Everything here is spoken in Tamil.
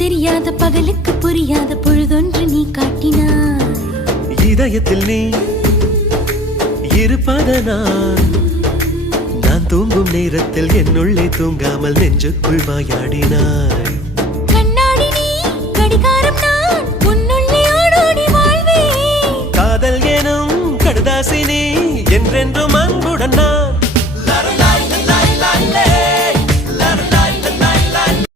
தெரியாத பகலுக்கு புரியாத பொழுதொன்று நீ காட்டினாய். இதயத்தில் நீ இருப்பதனால் நான் தூங்கும் நேரத்தில் என்னுள்ளே தூங்காமல் நெஞ்சுக்குள் வாயாடினாய். கண்ணாடி நீ கடிகாரம் நான் உன்னுள்ளே ஓடோடி வாழ்வே. காதல் எனும் கடுதாசி நீ என்றென்றும் அன்புடன் நான்